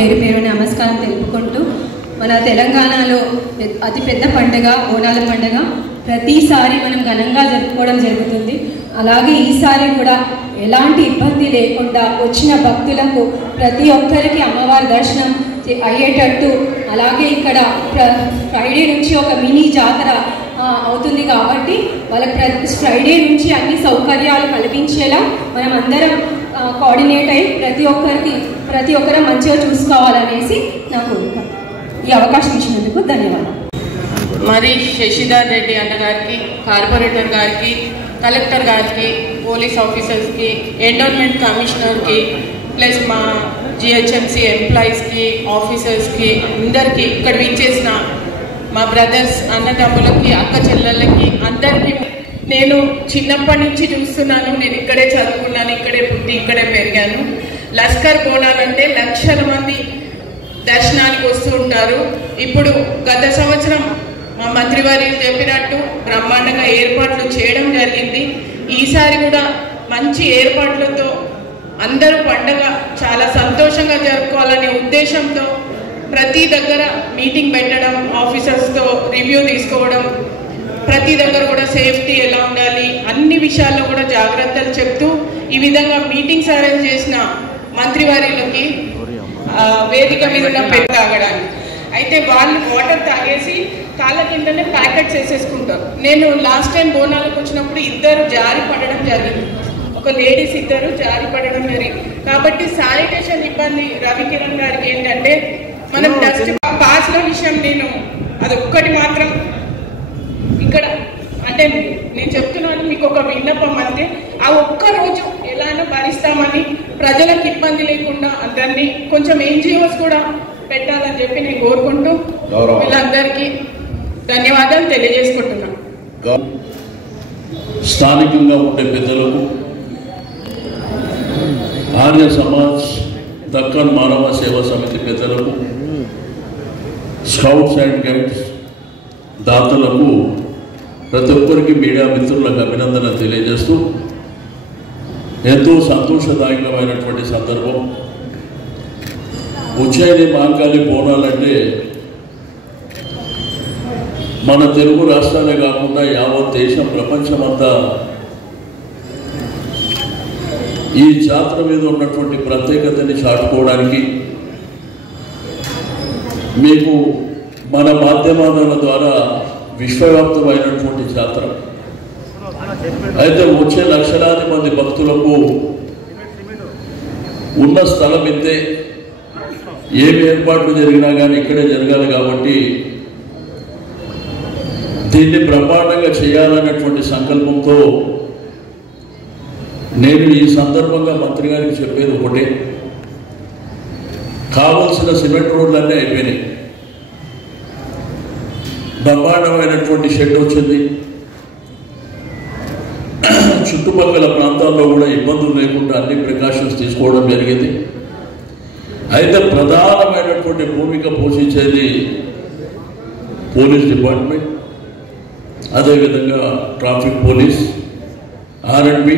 పేరు పేరు నమస్కారం తెలుపుకుంటూ మన తెలంగాణలో అతి పెద్ద పండుగ బోనాల పండుగ ప్రతిసారి మనం ఘనంగా జరుపుకోవడం జరుగుతుంది. అలాగే ఈసారి కూడా ఎలాంటి ఇబ్బంది లేకుండా వచ్చిన భక్తులకు ప్రతి ఒక్కరికి అమ్మవారి దర్శనం అయ్యేటట్టు, అలాగే ఇక్కడ ఫ్రైడే నుంచి ఒక మినీ జాతర అవుతుంది కాబట్టి వాళ్ళకి ఫ్రైడే నుంచి అన్ని సౌకర్యాలు కల్పించేలా మనం అందరం కోఆర్డినేట్ అయ్యి ప్రతి ఒక్కరు మంచిగా చూసుకోవాలనేసి నా కోరిక. ఈ అవకాశం ఇచ్చినందుకు ధన్యవాదాలు. మరి శశిధర్ రెడ్డి అన్నగారికి, కార్పొరేటర్ గారికి, కలెక్టర్ గారికి, పోలీస్ ఆఫీసర్స్కి, ఎండోర్మెంట్ కమిషనర్కి, ప్లస్ మా జిహెచ్ఎంసీ ఎంప్లాయీస్కి, ఆఫీసర్స్కి, అందరికీ ఇక్కడ విచ్చేసిన మా బ్రదర్స్, అన్నదమ్ములకి, అక్క చెల్లెళ్ళకి అందరికీ నేను చిన్నప్పటి నుంచి చూస్తున్నాను. నేను ఇక్కడే చదువుకున్నాను, ఇక్కడే పుట్టి ఇక్కడే పెరిగాను. లస్కర్ బోనాలంటే లక్షల మంది దర్శనానికి వస్తూ ఉంటారు. ఇప్పుడు గత సంవత్సరం మా మంత్రివారి చెప్పినట్టు బ్రహ్మాండంగా ఏర్పాట్లు చేయడం జరిగింది. ఈసారి కూడా మంచి ఏర్పాట్లతో అందరూ పండగ చాలా సంతోషంగా జరుపుకోవాలనే ఉద్దేశంతో ప్రతి దగ్గర మీటింగ్ పెట్టడం, ఆఫీసర్స్తో రివ్యూ తీసుకోవడం, ప్రతి దగ్గర కూడా సేఫ్టీ ఎలా ఉండాలి అన్ని విషయాల్లో కూడా జాగ్రత్తలు చెప్తూ ఈ విధంగా మీటింగ్స్ అరేంజ్ చేసిన మంత్రివారికి వేదిక మీద ఉన్న పెట్టి తాగడానికి. అయితే వాళ్ళు వాటర్ తాగేసి కాళ్ళ కిందనే ప్యాకెట్స్ వేసేసుకుంటారు. నేను లాస్ట్ టైం బోనాలకు వచ్చినప్పుడు ఇద్దరు జారి పడడం జరిగింది, ఒక లేడీస్ ఇద్దరు జారి పడడం జరిగింది. కాబట్టి శానిటేషన్ ఇబ్బంది రవికిరణ్ గారికి ఏంటంటే మనం డస్ట్ పాస్ల విషయం నేను అదొక్కటి మాత్రం ఇక్కడ అంటే నేను చెప్తున్నాను మీకు ఒక విన్నపం అంతే. ఆ ఒక్కరోజు ఎలానో భరిస్తామని ప్రజలకు ఇబ్బంది లేకుండా అందరినీ కొంచెం ఎన్జిఓస్ కూడా పెట్టాలని చెప్పి నేను కోరుకుంటూ వీళ్ళందరికీ ధన్యవాదాలు తెలియజేసుకుంటున్నాను. స్థానికంగా ఉండే పెద్దలకు, ఆర్య సమాజ్, దక్కన్ మానవ సేవా సమితి పెద్దలకు, స్కౌట్స్ అండ్ గైడ్స్, దాతలకు, ప్రతి ఒక్కరికి మీడియా మిత్రులకు అభినందనలు తెలియజేస్తూ ఎంతో సంతోషదాయకమైనటువంటి సందర్భం. ఉజ్జయిని మహంకాళి బోనాలంటే మన తెలుగు రాష్ట్రాలే కాకుండా యావత్ దేశం, ప్రపంచమంతా ఈ జాతర మీద ఉన్నటువంటి ప్రత్యేకతని చాటుకోవడానికి మీకు మన మాధ్యమాల ద్వారా విశ్వవ్యాప్తమైనటువంటి జాతర. అయితే వచ్చే లక్షలాది మంది భక్తులకు ఉన్న స్థలం ఇంతే, ఏమి ఏర్పాట్లు జరిగినా కానీ ఇక్కడే జరగాలి కాబట్టి దీన్ని బ్రహ్మాండంగా చేయాలన్నటువంటి సంకల్పంతో నేను ఈ సందర్భంగా మంత్రి గారికి చెప్పేది ఒకటే, కావలసిన సిమెంట్ రోడ్లన్నీ అయిపోయినాయి, బ్రహ్మాండమైనటువంటి షెడ్ వచ్చింది, చుట్టుపక్కల ప్రాంతాల్లో కూడా ఇబ్బందులు లేకుండా అన్ని ప్రికాషన్స్ తీసుకోవడం జరిగింది. అయితే ప్రధానమైనటువంటి భూమిక పోషించేది పోలీస్ డిపార్ట్మెంట్, అదేవిధంగా ట్రాఫిక్ పోలీస్, ఆర్ఎండ్బి,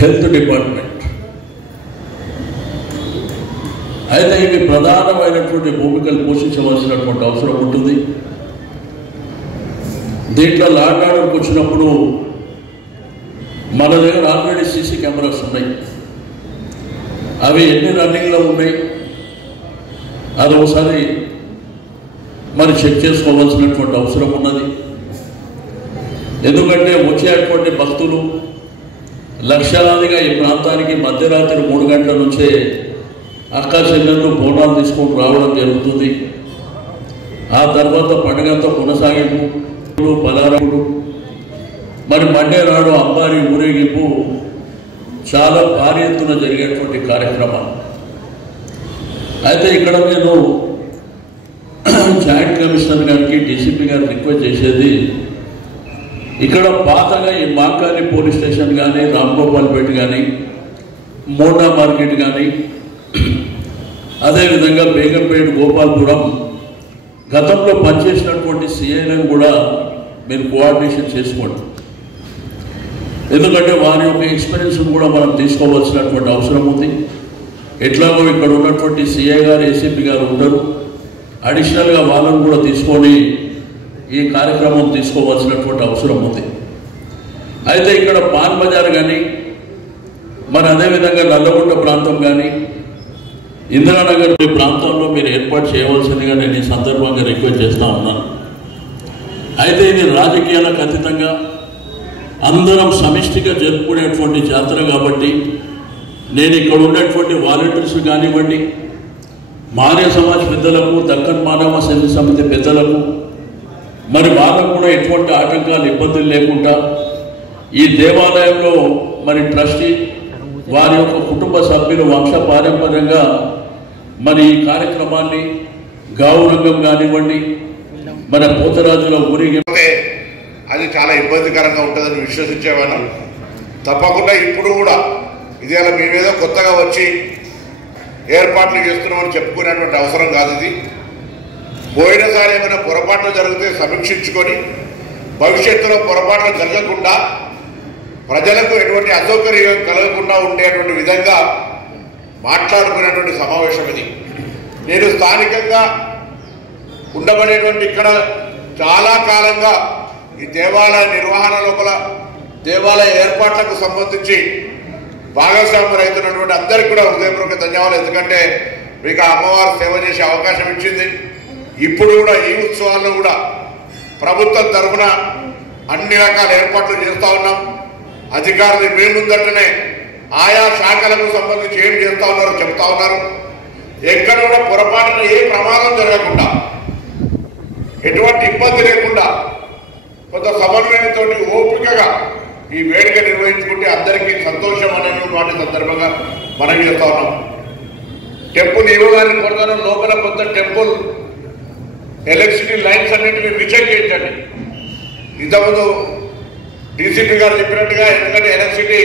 హెల్త్ డిపార్ట్మెంట్. అయితే ఇవి ప్రధానమైనటువంటి భూమికలు పోషించవలసినటువంటి అవసరం ఉంటుంది. దీంట్లో లాండ్ ఆర్డర్కి వచ్చినప్పుడు మన దగ్గర ఆల్రెడీ సీసీ కెమెరాస్ ఉన్నాయి, అవి ఎన్ని రన్నింగ్లో ఉన్నాయి అది ఒకసారి మరి చెక్ చేసుకోవాల్సినటువంటి అవసరం ఉన్నది. ఎందుకంటే వచ్చేటువంటి భక్తులు లక్షలాదిగా ఈ ప్రాంతానికి మధ్యరాత్రి 3 గంటల నుంచే అక్క చెల్లెళ్ళు బోనాలు తీసుకొని రావడం జరుగుతుంది. ఆ తర్వాత పండుగంతా కొనసాగింపు, పలారాడు, మరి మండే నాడు అంబారి ఊరేగింపు చాలా భారీ ఎత్తున జరిగేటువంటి కార్యక్రమాలు. అయితే ఇక్కడ నేను జాయింట్ కమిషనర్ గారికి, డీసీపీ గారికి రిక్వెస్ట్ చేసేది, ఇక్కడ పాతగా ఈ మాంకాళి పోలీస్ స్టేషన్ కానీ, రాంగోపాల్పేట కానీ, మోండా మార్కెట్ కానీ, అదేవిధంగా బేగంపేట, గోపాల్పురం గతంలో పనిచేసినటువంటి సిఐలను కూడా మీరు కోఆర్డినేషన్ చేసుకోండి. ఎందుకంటే వారి యొక్క ఎక్స్పీరియన్స్ కూడా మనం తీసుకోవాల్సినటువంటి అవసరం ఉంది. ఎట్లాగో ఇక్కడ ఉన్నటువంటి సిఐ గారు ఏసీపీ గారు ఉండరు, అడిషనల్గా వాళ్ళను కూడా తీసుకొని ఈ కార్యక్రమం తీసుకోవాల్సినటువంటి అవసరం ఉంది. అయితే ఇక్కడ పాన్ బజార్ కానీ మరి అదేవిధంగా నల్లగొండ ప్రాంతం కానీ ఇందిరానగర్ ప్రాంతంలో మీరు ఏర్పాటు చేయవలసిందిగా నేను ఈ సందర్భంగా రిక్వెస్ట్ చేస్తూ ఉన్నాను. అయితే ఇది రాజకీయాలకు అతీతంగా అందరం సమిష్టిగా జరుపుకునేటువంటి జాతర కాబట్టి నేను ఇక్కడ ఉన్నటువంటి వాలంటీర్స్ కానివ్వండి, మాన్య సమాజ్ పెద్దలకు, దక్కన్ మానవ సేవ సమితి పెద్దలకు మరి వాళ్ళకు కూడా ఎటువంటి ఆటంకాలు ఇబ్బందులు లేకుండా ఈ దేవాలయంలో మరి ట్రస్టీ వారి యొక్క కుటుంబ సభ్యులు వంశపారంపర్యంగా మరి ఈ కార్యక్రమాన్ని గౌరంగం కానివ్వండి మన పోతరాజుల ఊరికి అది చాలా ఇబ్బందికరంగా ఉంటుందని విశ్వసించేవాళ్ళం. తప్పకుండా ఇప్పుడు కూడా ఇదేలా మేమేదో కొత్తగా వచ్చి ఏర్పాట్లు చేస్తున్నామని చెప్పుకునేటువంటి అవసరం కాదు. ఇది పోయినసారి ఏమైనా పొరపాట్లు జరిగితే సమీక్షించుకొని భవిష్యత్తులో పొరపాట్లు జరగకుండా ప్రజలకు ఎటువంటి అసౌకర్యం కలగకుండా ఉండేటువంటి విధంగా మాట్లాడుకునేటువంటి సమావేశం ఇది. నేను స్థానికంగా ఉండబడేటువంటి ఇక్కడ చాలా కాలంగా ఈ దేవాలయ నిర్వహణ లోపల దేవాలయ ఏర్పాట్లకు సంబంధించి భాగస్వామ్యం అవుతున్నటువంటి అందరికీ కూడా హృదయపూర్వక ధన్యవాదాలు. ఎందుకంటే మీకు అమ్మవారు సేవ చేసే అవకాశం ఇచ్చింది. ఇప్పుడు కూడా ఈ ఉత్సవాల్లో కూడా ప్రభుత్వం తరఫున అన్ని రకాల ఏర్పాట్లు చేస్తూ ఉన్నాం. అధికారులు మేము ముందటనే ఆయా శాఖలకు సంబంధించి ఏం చేస్తూ ఉన్నారో చెప్తా ఉన్నారు. ఎక్కడ కూడా పొరపాటున ఏ ప్రమాదం జరగకుండా ఎటువంటి ఇబ్బంది లేకుండా కొంత సమన్వయంతో ఓపికగా ఈ వేడుక నిర్వహించుకుంటే అందరికీ సంతోషం అనేటువంటి సందర్భంగా మనం చేస్తా ఉన్నాం. టెంపుల్ ఇవ్వడానికి కొడతాను లోపల కొంత టెంపుల్ ఎలక్ట్రిసిటీ లైన్స్ అన్నింటినీ రిచెక్ చేయించండి. ఇంతకుముందు డీసీపీ గారు చెప్పినట్టుగా, ఎందుకంటే ఎలక్ట్రిసిటీ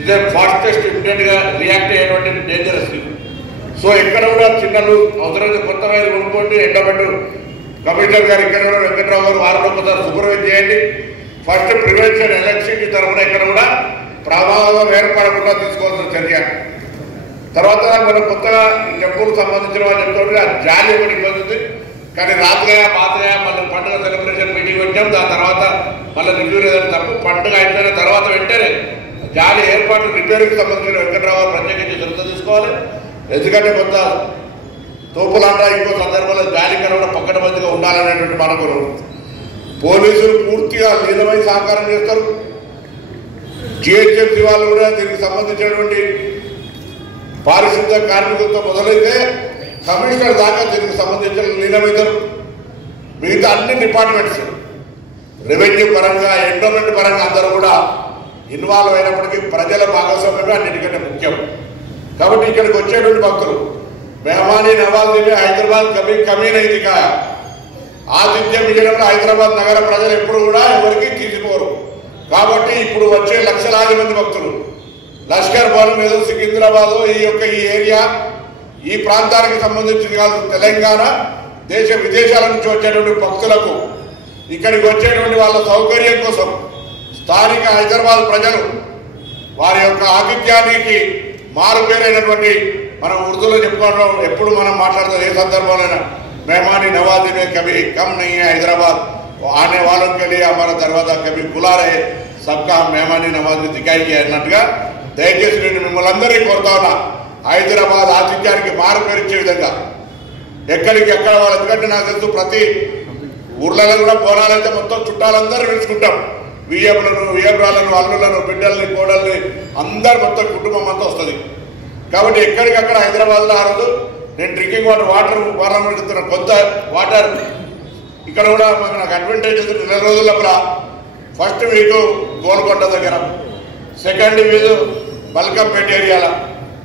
ఇదే ఫాస్టెస్ట్ ఇమీడియట్గా రియాక్ట్ అయ్యేటువంటి డేంజరస్. సో ఎక్కడ కూడా చిన్నలు అవసరమైతే కొత్త వైరు కొనుక్కోండి. ఎండబెట్టు కమిషనర్ గారు ఇక్కడ కూడా వెంకట్రావు గారు వారంలో కొంత సూపర్వైజ్ చేయండి. ఫస్ట్ ప్రివెన్షన్ ఎలక్ట్రిసిటీ తరఫున ఇక్కడ కూడా ప్రమాదం ఏర్పడకుండా తీసుకోవాల్సిన చర్య. తర్వాత మనం కొత్తగా టెంపుల్ సంబంధించిన వాళ్ళు చెప్తుంటే ఆ జాలి ఒకటి ఇబ్బంది ఉంది. కానీ రాత్రిగా పాతగా మళ్ళీ పండుగ సెలబ్రేషన్ మీటింగ్ పెట్టాం. దాని తర్వాత మళ్ళీ రివ్యూ లేదని తప్పు పండుగ అయిపోయిన తర్వాత వెంటనే జాలి ఏర్పాట్లు రిపేర్కి సంబంధించిన వెంకట్రావు గారు ప్రత్యేకించి శ్రద్ధ తీసుకోవాలి. ఎందుకంటే కొంత తోపులాట ఇంకో సందర్భంలో జాలి కన్నా పక్కడబందిగా ఉండాలనేటువంటి మనకు పోలీసులు పూర్తిగా లీనమై సహకారం చేస్తారు. జిహెచ్ఎంసీ వాళ్ళు కూడా దీనికి సంబంధించినటువంటి పారిశుద్ధ కార్మికులతో మొదలైతే కమిషనర్ దాకా దీనికి సంబంధించిన లీనమవుతారు. మిగతా అన్ని డిపార్ట్మెంట్స్ రెవెన్యూ పరంగా ఎండోమెంట్ పరంగా అందరూ కూడా ఇన్వాల్వ్ అయినప్పటికీ ప్రజల భాగస్వామ్యమే అన్నిటికంటే ముఖ్యం. కాబట్టి ఇక్కడికి వచ్చేటువంటి భక్తులు మెహమానీ నవాజీ హైదరాబాద్ కమీ నైతిక ఆతిథ్యం ఇవ్వడంలో హైదరాబాద్ నగర ప్రజలు ఎప్పుడు కూడా ఎవరికి తీసిపోరు. కాబట్టి ఇప్పుడు వచ్చే లక్షలాది మంది భక్తులు లష్కర్ భవన్ మీద సికింద్రాబాదు ఈ ఏరియా ఈ ప్రాంతానికి సంబంధించింది కాదు, తెలంగాణ దేశ విదేశాల నుంచి వచ్చేటువంటి భక్తులకు ఇక్కడికి వచ్చేటువంటి వాళ్ళ సౌకర్యం కోసం స్థానిక హైదరాబాద్ ప్రజలు వారి యొక్క ఆతిథ్యానికి మారుపేరైనటువంటి మనం ఉర్దూలో చెప్పుకోవడం ఎప్పుడు మనం మాట్లాడుతాం ఏ సందర్భంలోనైనా मेहमानी नवाजी में कभी कम नहीं है। हैदराबाद आने वालों के लिए हमारा दरवाजा कभी खुला रहे, सबका मेहमानी नवाजी दिखाएगी అన్నట్టుగా దయచేసి నేను మిమ్మల్ని అందరినీ కోరుతా ఉన్నా. హైదరాబాద్ ఆతిథ్యానికి మారుపేరిచ్చే విధంగా ఎక్కడికెక్కడ వాళ్ళు, ఎందుకంటే నాకు తెలుసు ప్రతి ఊర్లలో కూడా బోనాలైతే మొత్తం చుట్టాలందరూ పిలుచుకుంటాం. వియ్యపురాలను అల్లులను బిడ్డల్ని కోడల్ని అందరు మొత్తం కుటుంబం అంతా వస్తుంది. కాబట్టి ఎక్కడికక్కడ హైదరాబాద్లో ఆ రోజు నేను డ్రింకింగ్ వాటర్ చెప్తున్నా, కొత్త వాటర్ ఇక్కడ కూడా నాకు అడ్వాంటేజ్ ఉంది. 2 రోజుల లోపల ఫస్ట్ వీక్ గోల్కొండ దగ్గర, సెకండ్ వీక్ బల్కంపేట ఏరియాల,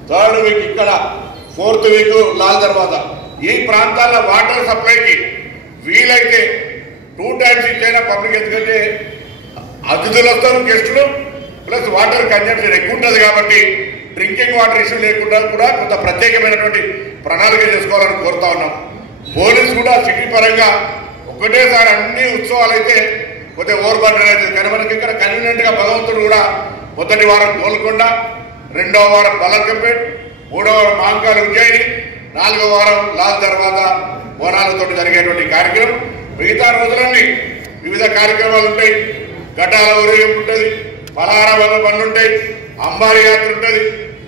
థర్డ్ వీక్ ఇక్కడ, 4th వీక్ లాల్ దర్వాజా. ఈ ప్రాంతాల్లో వాటర్ సప్లైకి వీలైతే 2 times ఇచ్చైనా పబ్లిక్, ఎందుకంటే అతిథులు వస్తారు గెస్టులు, ప్లస్ వాటర్ కన్జంప్షన్ ఎక్కువ ఉంటుంది. కాబట్టి డ్రింకింగ్ వాటర్ ఇష్యూ లేకుండా కూడా కొంత ప్రత్యేకమైనటువంటి ప్రణాళిక చేసుకోవాలని కోరుతా ఉన్నాం. పోలీసు కూడా సిటీ పరంగా ఒకటేసారి అన్ని ఉత్సవాలు అయితే కొద్దిగా ఓవర్బర్డెన్ అవుతుంది. కానీ మనకి ఇక్కడ కన్వీనియంట్గా భగవంతుడు కూడా మొదటి వారం గోల్కొండ, 2వ వారం బల్కంపేట్, 3వ వారం మాంకాళి ఉజ్జయిని, 4వ వారం లాల్ తర్వాత బోనాలతో జరిగేటువంటి కార్యక్రమం. మిగతా రోజులన్నీ వివిధ కార్యక్రమాలు ఉంటాయి. ఘటాల ఊరేగింపు ఉంటుంది, పలహార బండ్లు ఉంటాయి, అంబారి యాత్ర ఉంటుంది,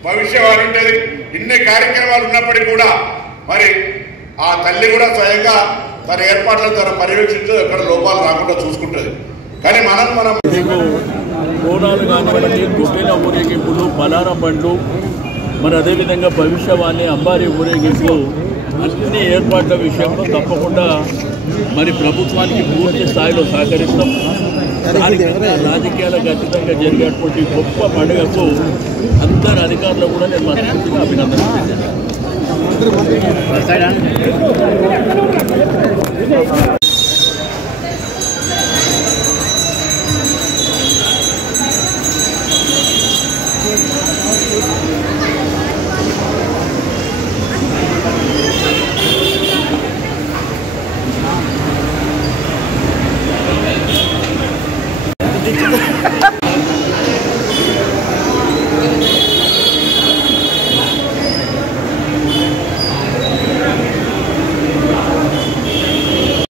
భవిష్యవాణి ఉంటుంది. ఇన్ని కార్యక్రమాలు ఉన్నప్పటికీ కూడా మరి ఆ తల్లి కూడా స్వయంగా తన ఏర్పాట్లను తన పర్యవేక్షించు ఎక్కడ లోపాలు రాకుండా చూసుకుంటుంది. కానీ మనం బోనాలు కానివ్వండి, గుడ్డిన ఊరేగింపులు, పలార బండ్లు, మరి అదేవిధంగా భవిష్యవాణి, అంబారి ఊరేగింపులు అన్ని ఏర్పాట్ల విషయంలో తప్పకుండా మరి ప్రభుత్వానికి పూర్తి స్థాయిలో సహకరిస్తాం. రాజకీయాలకు అతీతంగా జరిగేటువంటి గొప్ప పండుగకు అందరు అధికారులు కూడా నేను మనస్ఫూర్తిగా అభినందన.